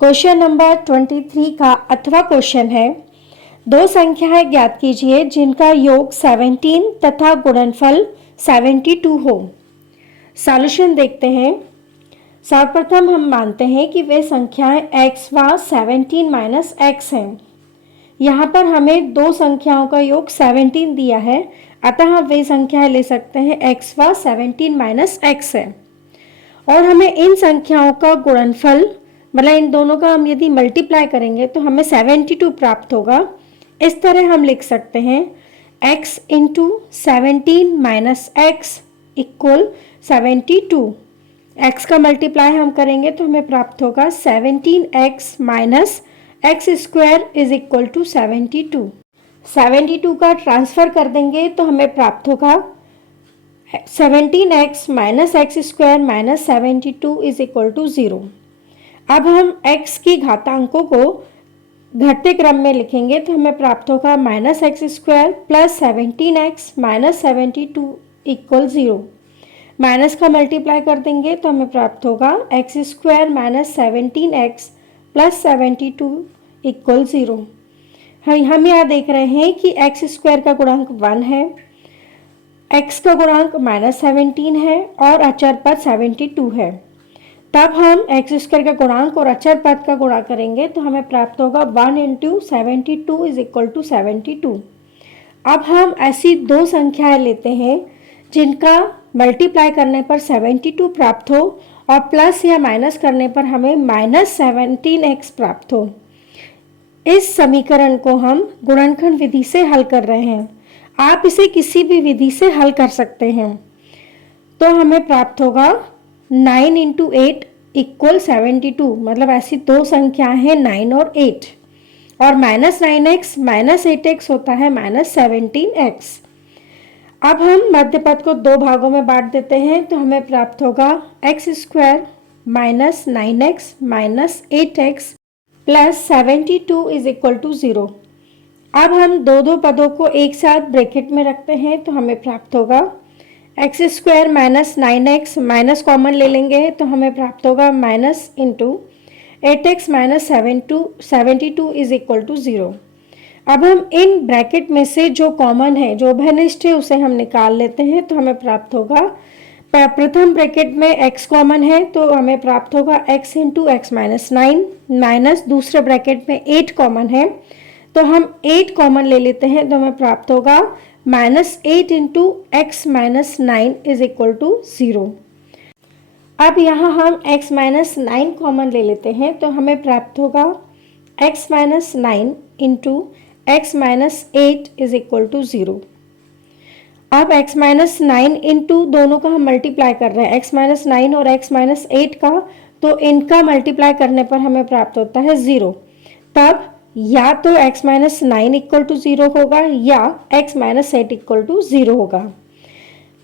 Question number 23 का 8वां question है, दो संख्याएं ज्ञात कीजिए जिनका योग 17 तथा गुणनफल 72 हो। सॉल्यूशन देखते हैं। सर्वप्रथम हम मानते हैं कि वे संख्याएं x व 17 माइनस एक्स हैं। यहाँ पर हमें दो संख्याओं का योग 17 दिया है, अतः हम वे संख्याएं ले सकते हैं x व 17 माइनस एक्स है। और हमें इन संख्याओं का गुणनफल मतलब इन दोनों का हम यदि मल्टीप्लाई करेंगे तो हमें 72 प्राप्त होगा। इस तरह हम लिख सकते हैं x into 17 minus x equal 72। x का मल्टीप्लाई हम करेंगे तो हमें प्राप्त होगा 17x minus x square is equal to 72। 72 का ट्रांसफ़र कर देंगे तो हमें प्राप्त होगा 17x minus x square minus 72 is equal to 0। अब हम x की घातांकों को घटते क्रम में लिखेंगे तो हमें प्राप्त होगा minus x square plus 17x minus 72 equal 0। Minus का मल्टीप्लाई कर देंगे तो हमें प्राप्त होगा x square minus 17x plus 72 equal 0। हम यहाँ देख रहे हैं कि एक्स स्क्वायर का गुणांक 1 है, x का गुणांक माइनस 17 है और अचर पद 72 है। तब हम एक्स स्क्वायर का गुणांक और अचर पद का गुणा करेंगे तो हमें प्राप्त होगा 1 इंटू 72 इज इक्वल टू 72। अब हम ऐसी दो संख्याएं लेते हैं जिनका मल्टीप्लाई करने पर 72 प्राप्त हो और प्लस या माइनस करने पर हमें माइनस 17x प्राप्त हो। इस समीकरण को हम गुणनखंड विधि से हल कर रहे हैं। आप इसे किसी भी विधि से हल कर सकते हैं। तो हमें प्राप्त होगा 9 इंटू 8 इक्वल 72, मतलब ऐसी दो संख्याएं हैं 9 और 8, और माइनस 9x माइनस 8x होता है माइनस 17x। अब हम मध्य पद को दो भागों में बांट देते हैं तो हमें प्राप्त होगा x square minus 9x minus 8x plus 72 is equal to 0। अब हम दो पदों को एक साथ ब्रैकेट में रखते हैं तो हमें प्राप्त होगा एक्स स्क्वायर माइनस 9x माइनस कॉमन ले लेंगे तो हमें प्राप्त होगा minus into 8x minus 72 is equal to 0। अब हम इन ब्रैकेट में से जो कॉमन है, जो उभयनिष्ठ है, उसे हम निकाल लेते हैं तो हमें प्राप्त होगा, प्रथम ब्रैकेट में x कॉमन है तो हमें प्राप्त होगा x into x minus 9 minus दूसरे ब्रैकेट में 8 कॉमन है तो हम 8 कॉमन ले लेते हैं तो हमें प्राप्त होगा minus 8 into x minus 9 is equal to 0। अब यहाँ हम x माइनस 9 कॉमन ले लेते हैं तो हमें प्राप्त होगा x minus 9 into x minus 8 is equal to 0। अब x माइनस 9 इंटू दोनों का हम मल्टीप्लाई कर रहे हैं, x माइनस 9 और x माइनस 8 का, तो इनका मल्टीप्लाई करने पर हमें प्राप्त होता है 0। तब या तो x माइनस 9 इक्वल टू 0 होगा या x माइनस 8 इक्वल टू 0 होगा।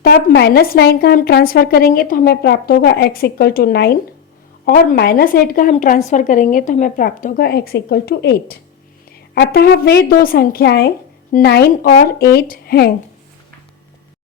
तब माइनस 9 का हम ट्रांसफ़र करेंगे तो हमें प्राप्त होगा x इक्वल टू 9 और माइनस 8 का हम ट्रांसफ़र करेंगे तो हमें प्राप्त होगा x इक्वल टू 8। अतः वे दो संख्याएं 9 और 8 हैं।